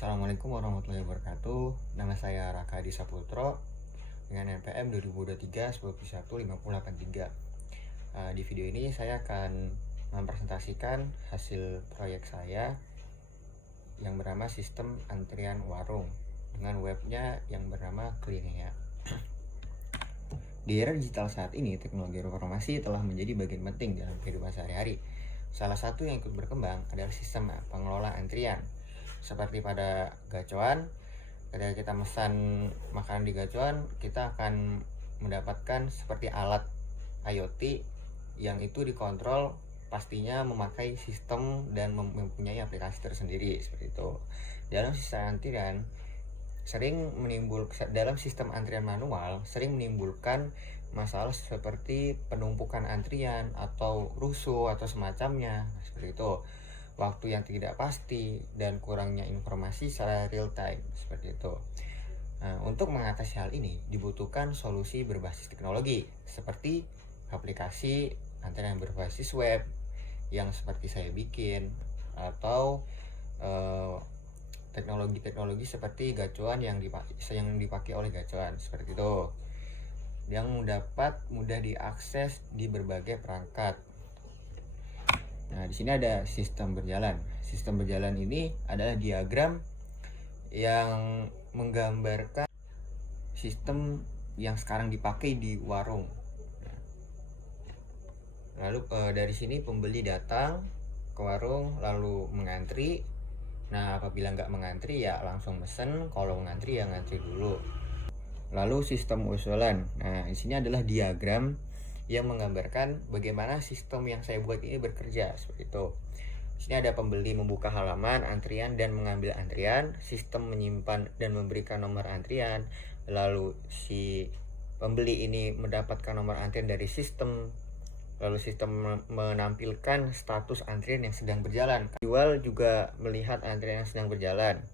Assalamualaikum warahmatullahi wabarakatuh. Nama saya Raka Adi Saputro dengan NPM 2023-1051-5083. Di video ini saya akan mempresentasikan hasil proyek saya yang bernama Sistem Antrian Warung dengan webnya yang bernama Klinea. Di era digital saat ini, teknologi informasi telah menjadi bagian penting dalam kehidupan sehari-hari. Salah satu yang ikut berkembang adalah sistem pengelola antrian. Seperti pada gacuan, ketika kita pesan makanan di gacuan, kita akan mendapatkan seperti alat IoT yang itu dikontrol pastinya memakai sistem dan mempunyai aplikasi tersendiri seperti itu. Dalam sistem antrian dalam sistem antrian manual sering menimbulkan masalah seperti penumpukan antrian atau rusuh atau semacamnya seperti itu, waktu yang tidak pasti dan kurangnya informasi secara real time seperti itu. Untuk mengatasi hal ini dibutuhkan solusi berbasis teknologi seperti aplikasi antrian berbasis web yang seperti saya bikin, atau teknologi-teknologi seperti gacuan yang dipakai oleh gacuan seperti itu, yang dapat mudah diakses di berbagai perangkat. Nah, di sini ada sistem berjalan. Sistem berjalan ini adalah diagram yang menggambarkan sistem yang sekarang dipakai di warung. Lalu dari sini pembeli datang ke warung lalu mengantri. Nah, apabila nggak mengantri ya langsung mesen, kalau mengantri ya ngantri dulu. Lalu sistem usulan. Nah, di sini adalah diagram yang menggambarkan bagaimana sistem yang saya buat ini bekerja seperti itu. Di sini ada pembeli membuka halaman antrian dan mengambil antrian, sistem menyimpan dan memberikan nomor antrian, lalu si pembeli ini mendapatkan nomor antrian dari sistem, lalu sistem menampilkan status antrian yang sedang berjalan. Penjual juga melihat antrian yang sedang berjalan.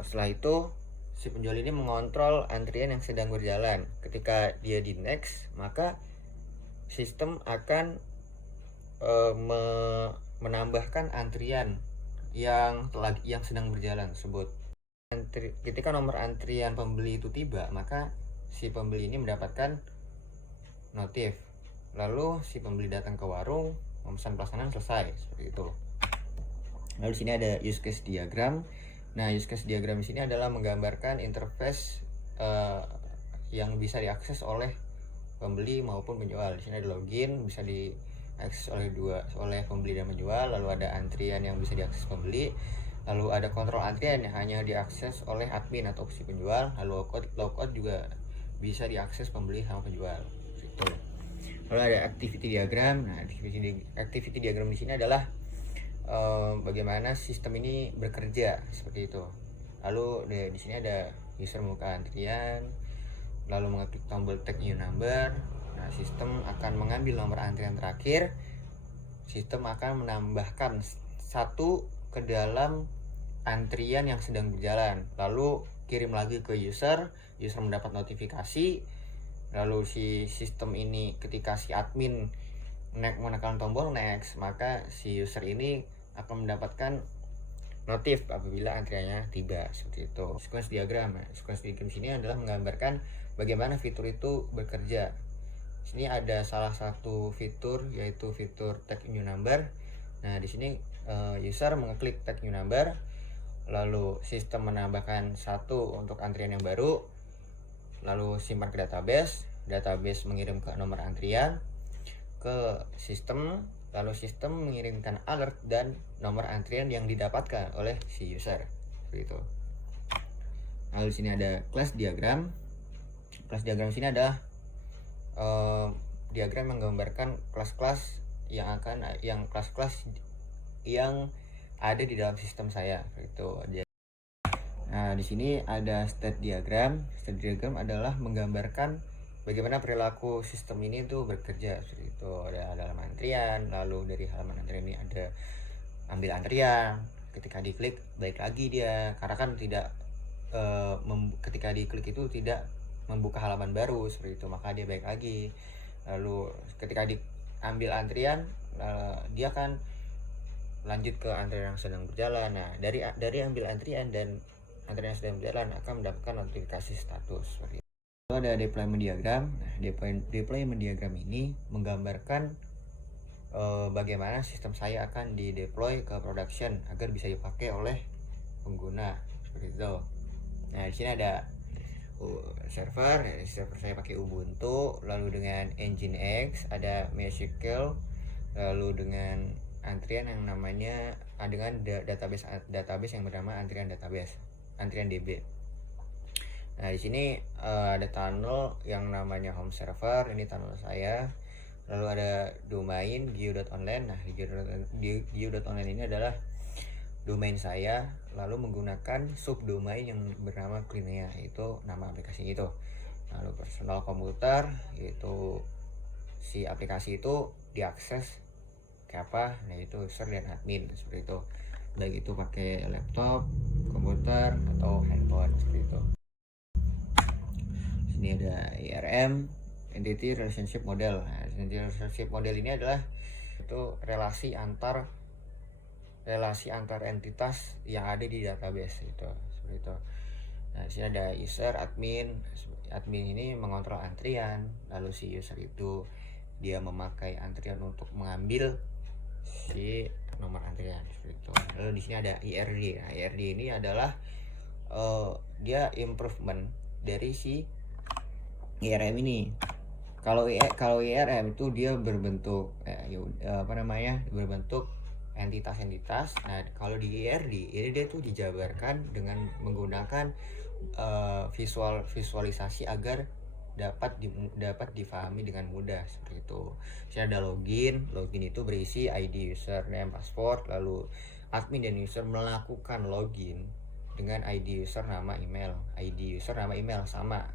Setelah itu si penjual ini mengontrol antrian yang sedang berjalan. Ketika dia di next, maka sistem akan menambahkan antrian yang sedang berjalan tersebut. Ketika nomor antrian pembeli itu tiba, maka si pembeli ini mendapatkan notif. Lalu si pembeli datang ke warung, memesan pelaksanaan selesai seperti itu. Lalu di sini ada use case diagram. Nah, use case diagram di sini adalah menggambarkan interface yang bisa diakses oleh pembeli maupun penjual. Di sini ada login, bisa diakses oleh pembeli dan penjual. Lalu ada antrian yang bisa diakses pembeli. Lalu ada kontrol antrian yang hanya diakses oleh admin atau si penjual. Lalu logout juga bisa diakses pembeli sama penjual. Gitu. Lalu ada activity diagram. Nah, activity diagram di sini adalah bagaimana sistem ini bekerja seperti itu. Lalu di sini ada user membuka antrian, lalu mengeklik tombol take new number. Nah, sistem akan mengambil nomor antrian terakhir. Sistem akan menambahkan satu ke dalam antrian yang sedang berjalan. Lalu kirim lagi ke user mendapat notifikasi. Lalu si sistem ini ketika si admin menekan tombol next, maka si user ini akan mendapatkan notif apabila antriannya tiba seperti itu. Sequence diagram. Sequence diagram sini adalah menggambarkan bagaimana fitur itu bekerja. Sini ada salah satu fitur yaitu fitur take new number. Nah, di sini user mengeklik take new number, lalu sistem menambahkan satu untuk antrian yang baru, lalu simpan ke database mengirim ke nomor antrian ke sistem, lalu sistem mengirimkan alert dan nomor antrian yang didapatkan oleh si user seperti itu. Lalu di sini ada class diagram. Class diagram sini adalah diagram yang menggambarkan kelas-kelas yang ada di dalam sistem saya itu. Nah, di sini ada state diagram. State diagram adalah menggambarkan bagaimana perilaku sistem ini tuh bekerja seperti itu. Ada halaman antrian, lalu dari halaman antrian ini ada ambil antrian. Ketika diklik balik lagi dia, karena kan tidak ketika diklik itu tidak membuka halaman baru seperti itu, maka dia balik lagi. Lalu ketika diambil antrian, dia akan lanjut ke antrian yang sedang berjalan. Nah, dari ambil antrian dan antrian yang sedang berjalan akan mendapatkan notifikasi status. Lalu ada deployment diagram. Nah, deployment diagram ini menggambarkan bagaimana sistem saya akan di-deploy ke production agar bisa dipakai oleh pengguna seperti itu. Nah, di sini ada server saya pakai Ubuntu, lalu dengan Nginx, ada MySQL, lalu dengan antrian yang namanya dengan database yang bernama antrian DB. Nah, di sini ada tunnel yang namanya home server, ini tunnel saya. Lalu ada domain geo.online. Nah, geo.online ini adalah domain saya, lalu menggunakan subdomain yang bernama Clinea, itu nama aplikasi itu. Lalu personal komputer, yaitu si aplikasi itu diakses ke apa? Nah, itu user dan admin seperti itu. Baik itu pakai laptop, komputer atau handphone seperti itu. Sini ada IRM, Entity Relationship Model. Nah, Entity Relationship Model ini adalah itu relasi antar entitas yang ada di database itu seperti itu. Nah, di sini ada user, admin. Admin ini mengontrol antrian, lalu si user itu dia memakai antrian untuk mengambil si nomor antrian seperti itu. Lalu di sini ada IRD. Nah, IRD ini adalah dia improvement dari si IRM ini. Kalau IRM itu dia berbentuk berbentuk entitas. Nah, kalau di IRD ini dia tuh dijabarkan dengan menggunakan visualisasi agar dapat difahami dengan mudah seperti itu. Saya ada login itu berisi ID, username, password, lalu admin dan user melakukan login dengan ID user, nama email. ID user, nama email sama.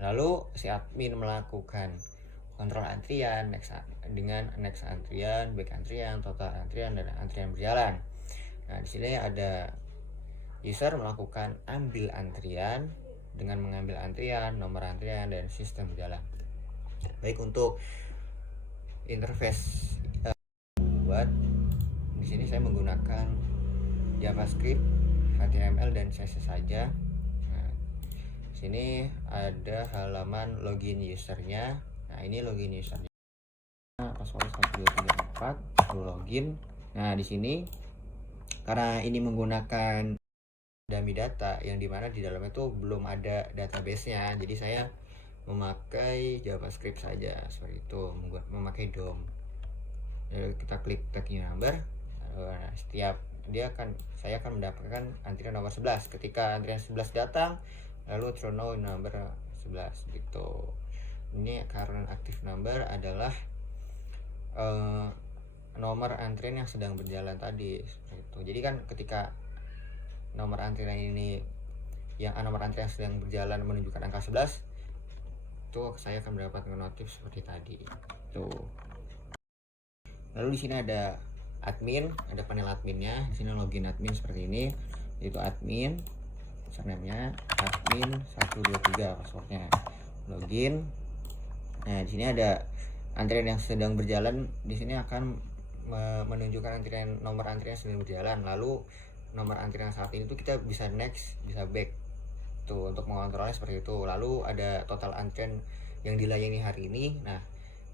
Lalu si admin melakukan kontrol antrian, next antrian, back antrian, total antrian, dan antrian berjalan. Nah, di sini ada user melakukan ambil antrian dengan mengambil antrian, nomor antrian, dan sistem berjalan. Baik, untuk interface buat di sini saya menggunakan JavaScript, HTML, dan CSS saja. Sini ada halaman login usernya. Nah, ini login usernya, password 1234, lalu login. Nah, di sini karena ini menggunakan dummy data yang dimana di dalamnya itu belum ada database-nya, jadi saya memakai JavaScript saja seperti itu, memakai DOM. Lalu kita klik tag new number. Nah, saya akan mendapatkan antrian nomor 11. Ketika antrian 11 datang, lalu throw now number 11 gitu. Ini current active number adalah nomor antrian yang sedang berjalan tadi seperti itu. Jadi kan ketika nomor antrian sedang berjalan menunjukkan angka 11, itu saya akan mendapatkan notif seperti tadi. Tuh. Lalu di sini ada admin, ada panel adminnya. Di sini login admin seperti ini, yaitu admin, username-nya admin 123, passwordnya login. Nah, di sini ada antrian yang sedang berjalan. Di sini akan menunjukkan nomor antrian yang sedang berjalan. Lalu nomor antrian saat ini tuh kita bisa next, bisa back. Tuh, untuk mengontrolnya seperti itu. Lalu ada total antrian yang dilayani hari ini. Nah,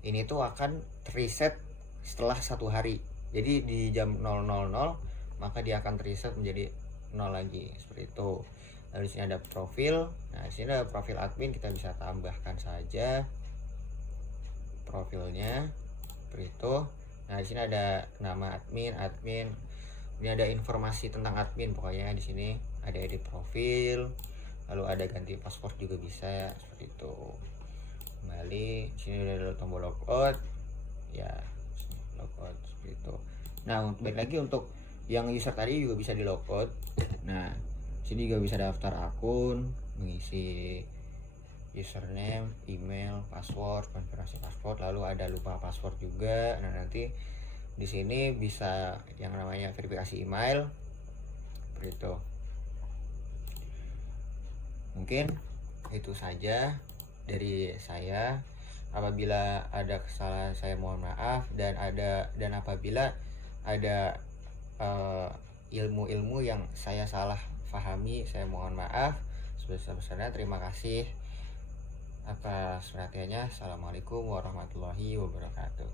ini tuh akan reset setelah 1 hari. Jadi di jam 000 maka dia akan reset menjadi 0 lagi seperti itu. Lalu di sini ada profil. Nah, di sini ada profil admin, kita bisa tambahkan saja profilnya seperti itu. Nah, di sini ada nama admin. Ini ada informasi tentang admin, pokoknya di sini ada edit profil, lalu ada ganti password juga bisa seperti itu. Kembali, di sini ada tombol logout, ya logout seperti itu. Nah, baik lagi untuk yang user tadi juga bisa di logout. Nah, sini juga bisa daftar akun, mengisi username, email, password, konfirmasi password, lalu ada lupa password juga. Nah, nanti di sini bisa yang namanya verifikasi email seperti itu. Mungkin itu saja dari saya. Apabila ada kesalahan saya mohon maaf, dan apabila ada ilmu-ilmu yang saya salah pahami. Saya mohon maaf sebesar-besarnya. Terima kasih atas perhatiannya. Assalamualaikum warahmatullahi wabarakatuh.